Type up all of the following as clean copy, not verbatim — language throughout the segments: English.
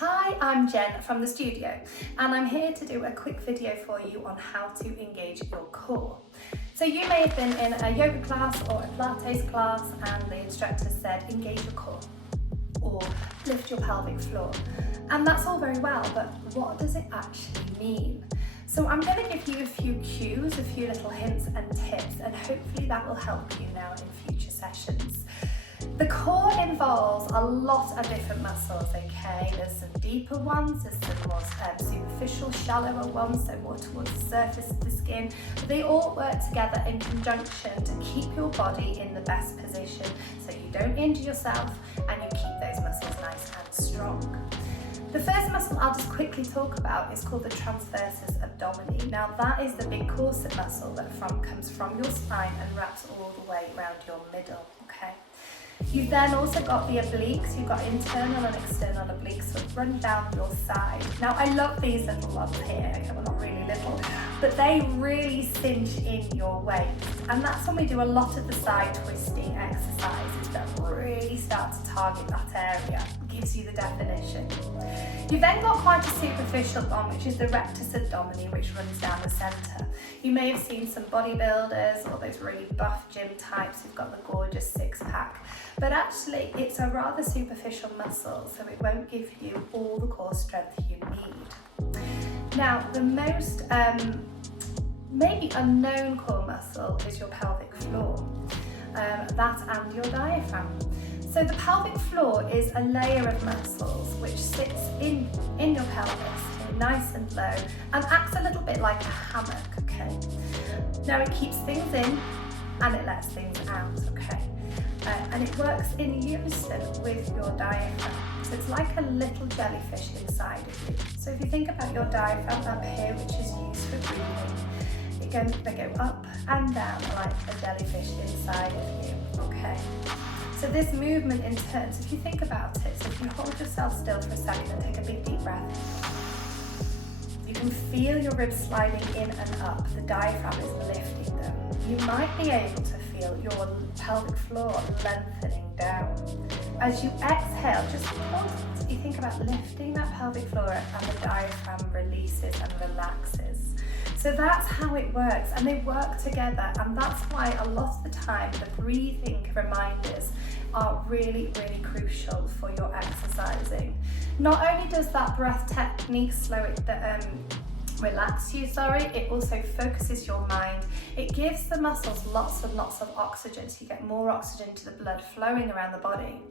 Hi, I'm Jen from the studio, and I'm here to do a quick video for you on how to engage your core. So you may have been in a yoga class or a Pilates class and the instructor said engage your core or lift your pelvic floor. And that's all very well, but what does it actually mean? So I'm going to give you a few cues, a few little hints and tips, and hopefully that will help you now in future sessions. The core involves a lot of different muscles, okay? There's some deeper ones, there's some more superficial, shallower ones, so more towards the surface of the skin. But they all work together in conjunction to keep your body in the best position so you don't injure yourself and you keep those muscles nice and strong. The first muscle I'll just quickly talk about is called the transversus abdomini. Now that is the big corset muscle that comes from your spine and wraps all the way around your middle, okay? You've then also got the obliques, you've got internal and external obliques that run down your side. Now I love these little ones here, okay, well not really little, but they really cinch in your waist. And that's when we do a lot of the side twisting exercises that really start to target that area. Gives you the definition. You've then got quite a superficial one, which is the rectus abdomini, which runs down the centre. You may have seen some bodybuilders or those really buff gym types who've got the gorgeous six-pack, but actually it's a rather superficial muscle, so it won't give you all the core strength you need. Now, the most maybe unknown core muscle is your pelvic floor, that and your diaphragm. So the pelvic floor is a layer of muscles which sits in your pelvis, nice and low, and acts a little bit like a hammock, okay? Now it keeps things in and it lets things out, okay? And it works in unison with your diaphragm. So it's like a little jellyfish inside of you. So if you think about your diaphragm up here, which is used for breathing, they go up and down like a jellyfish inside of you, okay? So this movement in turn, so if you think about it, so if you hold yourself still for a second and take a big deep breath, you can feel your ribs sliding in and up, the diaphragm is lifting them. You might be able to feel your pelvic floor lengthening down. As you exhale, just pause, you think about lifting that pelvic floor and the diaphragm releases and relaxes. So that's how it works, and they work together, and that's why a lot of the time the breathing reminders are really, really crucial for your exercising. Not only does that breath technique relax you, it also focuses your mind. It gives the muscles lots and lots of oxygen, so you get more oxygen to the blood flowing around the body.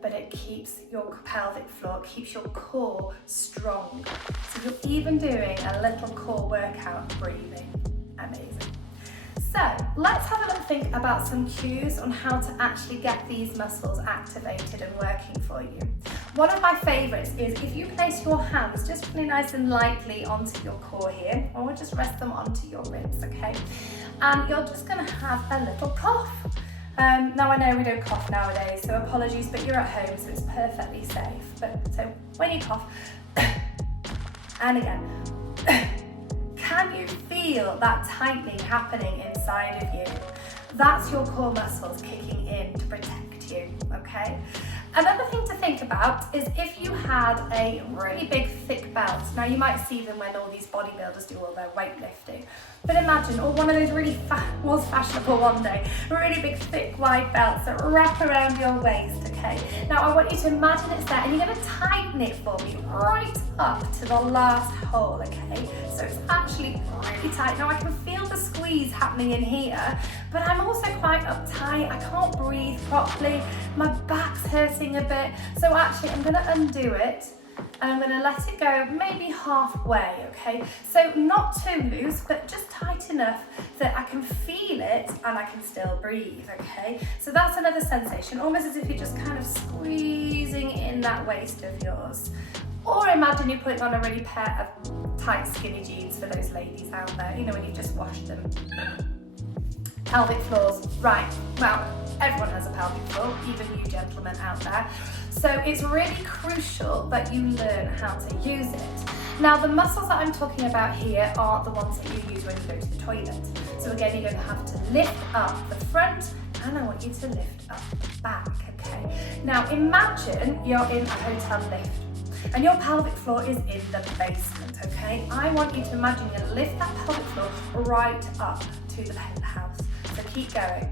But it keeps your pelvic floor, keeps your core strong. So you're even doing a little core workout breathing. Amazing. So let's have a little think about some cues on how to actually get these muscles activated and working for you. One of my favourites is if you place your hands just really nice and lightly onto your core here, or just rest them onto your ribs, okay? And you're just going to have a little cough. Now I know we don't cough nowadays, so apologies, but you're at home, so it's perfectly safe. But so when you cough, and again, can you feel that tightening happening inside of you? That's your core muscles kicking in to protect you, okay? Another thing to think about is if you had a really big thick belt. Now you might see them when all these bodybuilders do all their weightlifting, but imagine, or one of those really was fashionable one day, really big thick wide belts that wrap around your waist, okay? Now I want you to imagine it's there and you're going to tighten it for me right up to the last hole, okay? So it's actually really tight. Now I can feel the squeeze happening in here, but I'm also quite uptight. I can't breathe properly. My back's hurting a bit. So actually I'm going to undo it and I'm going to let it go maybe halfway, okay? So not too loose, but just tight enough that I can feel it and I can still breathe, okay? So that's another sensation, almost as if you're just kind of squeezing in that waist of yours. Or imagine you're putting on a really pair of tight skinny jeans for those ladies out there, you know, when you just washed them. Pelvic floors, right, well, everyone has a pelvic floor, even you gentlemen out there. So it's really crucial that you learn how to use it. Now the muscles that I'm talking about here are the ones that you use when you go to the toilet. So again, you're going to have to lift up the front and I want you to lift up the back, okay? Now imagine you're in a hotel lift And your pelvic floor is in the basement, okay? I want you to imagine you're going to lift that pelvic floor right up to the penthouse. So keep going.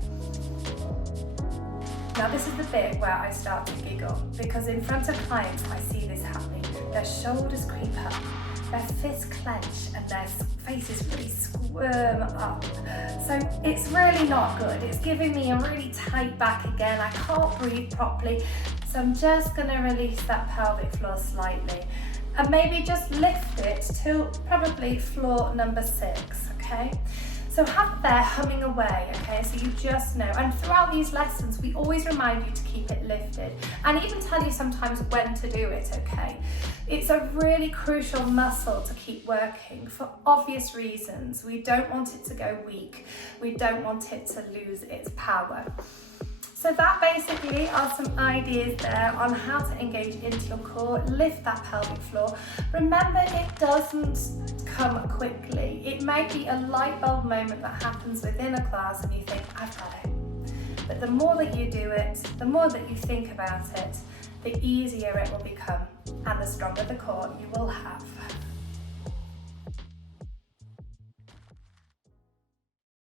Now this is the bit where I start to giggle, because in front of clients I see this happening. Their shoulders creep up, their fists clench, and their faces really squirm up. So it's really not good. It's giving me a really tight back again. I can't breathe properly. So I'm just gonna release that pelvic floor slightly. And maybe just lift it to probably floor number 6, okay? So have it there humming away, okay, so you just know. And throughout these lessons, we always remind you to keep it lifted and even tell you sometimes when to do it, okay? It's a really crucial muscle to keep working for obvious reasons. We don't want it to go weak. We don't want it to lose its power. So that basically are some ideas there on how to engage into your core, lift that pelvic floor. Remember, it doesn't come quickly. It may be a light bulb moment that happens within a class and you think, I've got it. But the more that you do it, the more that you think about it, the easier it will become and the stronger the core you will have.